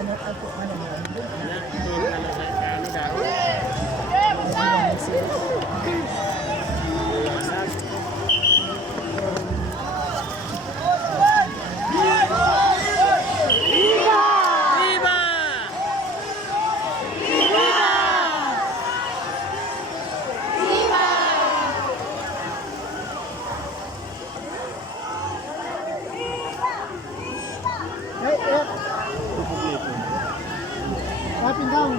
ano ako ano mo. Up and down.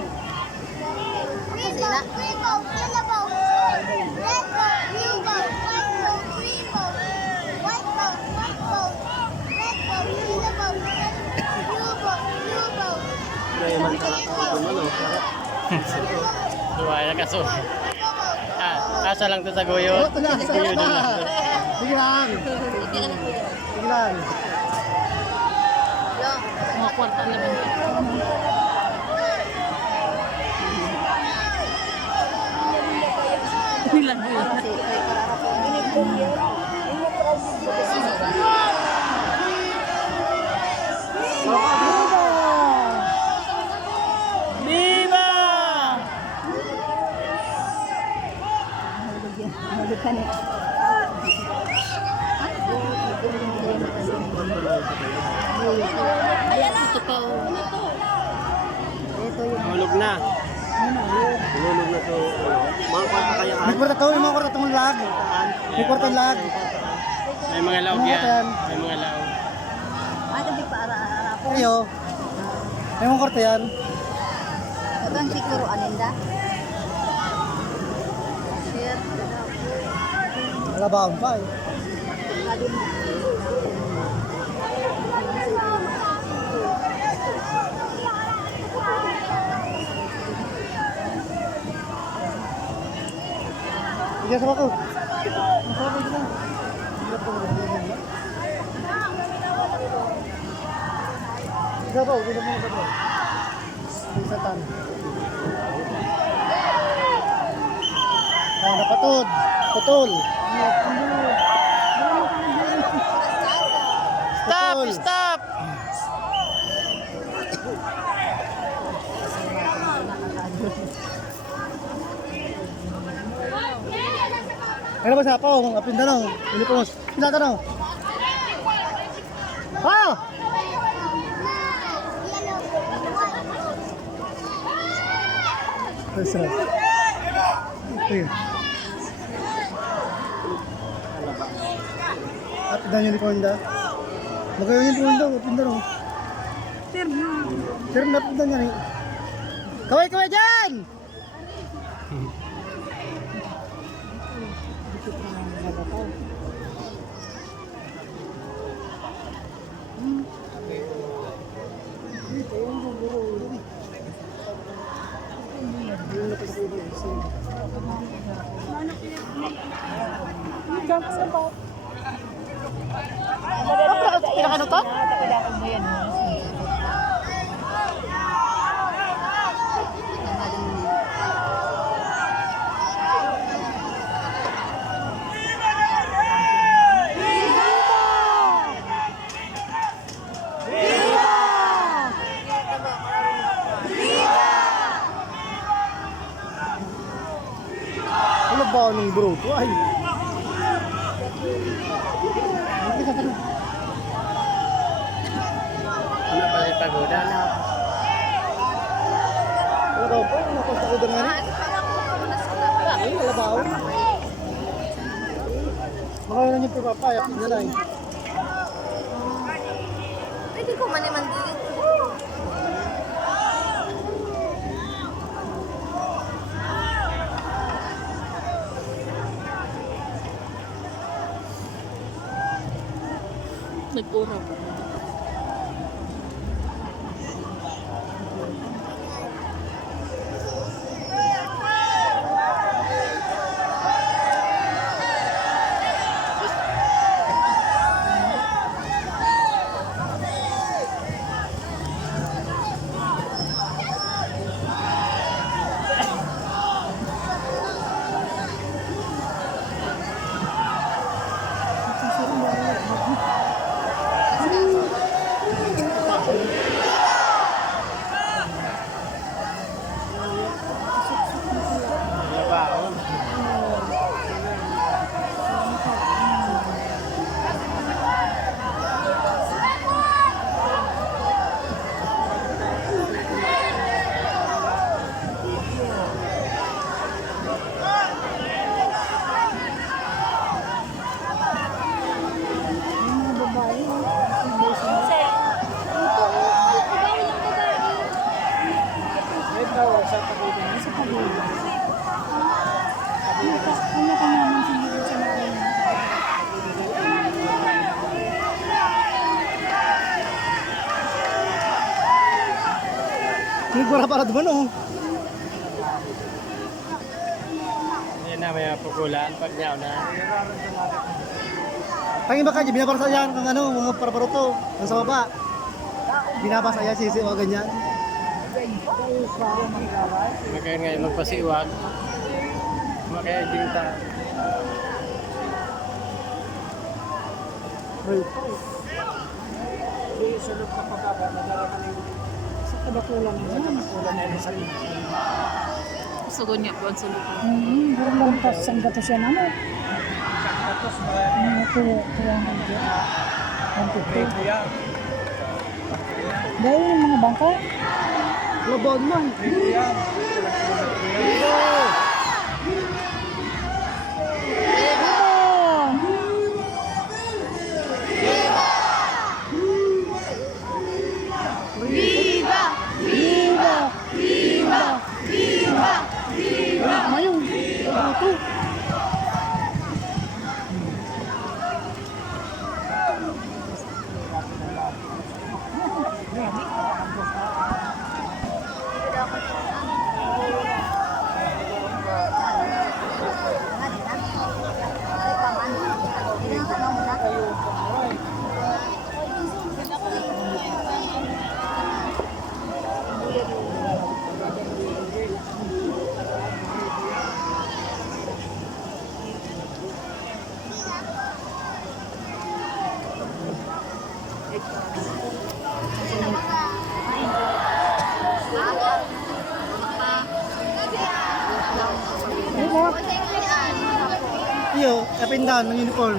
Duwaya na kaso. Asa lang to sa guyo. Guyo din lang. Sige lang. Sige lang. Mga kwarta na lang. Nilang guyo. Viva! Ayan na. Ito pa oh. Ito yung Hulog na. Hulog na to. Mga kwarta kaya may kwarta to, may mga kwarta tong lag. May kwarta lag. May mga laog yan. May mga laog. Ito di pa ara-ara po. Ayo. May mga kwarta yan. Abang siguro aninda. Sir, Alabaon pa eh. Sige sama ko. Sige po, sige mo ko. Isa tan. Napatod. Putol. Stop! Stop! Ano ba sa pao? Apin tanong. Ini po. Sila tanong. Ha? Basta. Sige. At dan yung liponda. Magayon yung liponda. Apin tanong. Sir na apin tanong yan. Kaway-kaway dyan! Pinakanutot? Ano ba nung bro? Ay! Ano ba yung pagoda? Wala ba po? Ano ko sa udang nga rin? Ay, wala ba ako? Makaya lang yung pipapayak nila eh. pwede ko man dito. Nag-urap. Nagwara para doon, oh. Hindi na may pugulan pag nyaw na. Pangin ba kanya, binabasa yan ng ano, mga paraparuto. Ang sa baba. Binabasa yan, sisi o ganyan. Makaya ngayon magpasiwag. Makaya dinta. Sugon niya po ang sulok. Burung lang tas ang gatos yan ano. Tuwa ng dia. Dahil yung mga bangka. Labon man. Mayong. Ito. Iyo, kapindan ng uniform.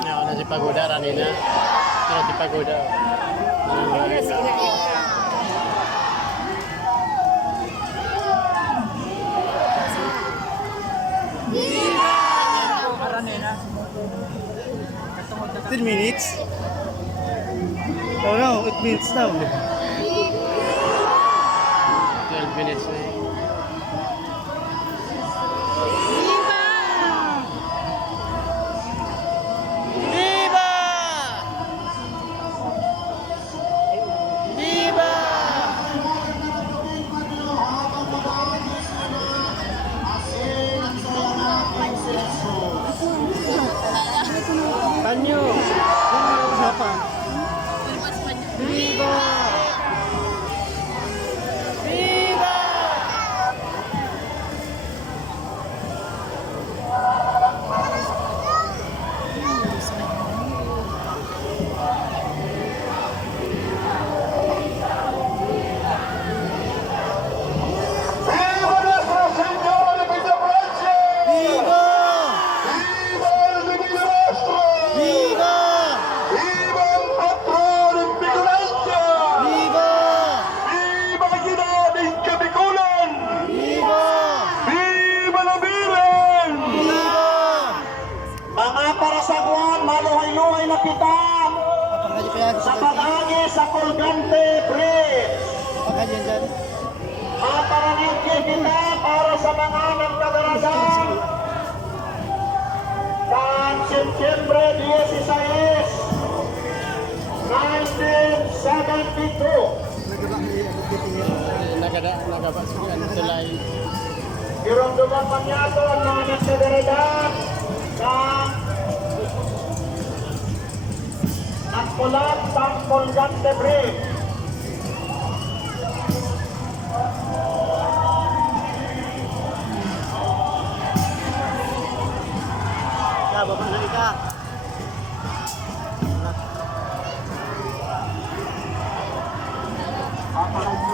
Nyaw na si Pagoda ranina. Pero si Pagoda. Ten minutes? Oh no, 8 minutes now. 12 minutes na eh. Viva! Viva! Panyo! Siapa? Viva! Viva! ¡Viva nuestro Señor de Villabrancia! Viva! ¡Viva el de Villastro! Viva! ¡Viva el patrón en Villabrancia! Viva! ¡Viva la Ginabing Kabikulan! Viva! ¡Viva la Virgen! Viva! Mga parasaguan, maluhay-luhay na kita Pagkakadyo pa yan. sa pag-agi sa Colgante Bridge. Pagkakadyo dyan. Maparanigin kita para sa mga nagkagaragan ng Septembre 16, 1972. Nagaba sa ano tulay. Irunduman man yato ang mga nagkagaragan ng pulat sa Colgante Bridge. Baba na ika. Maparanigin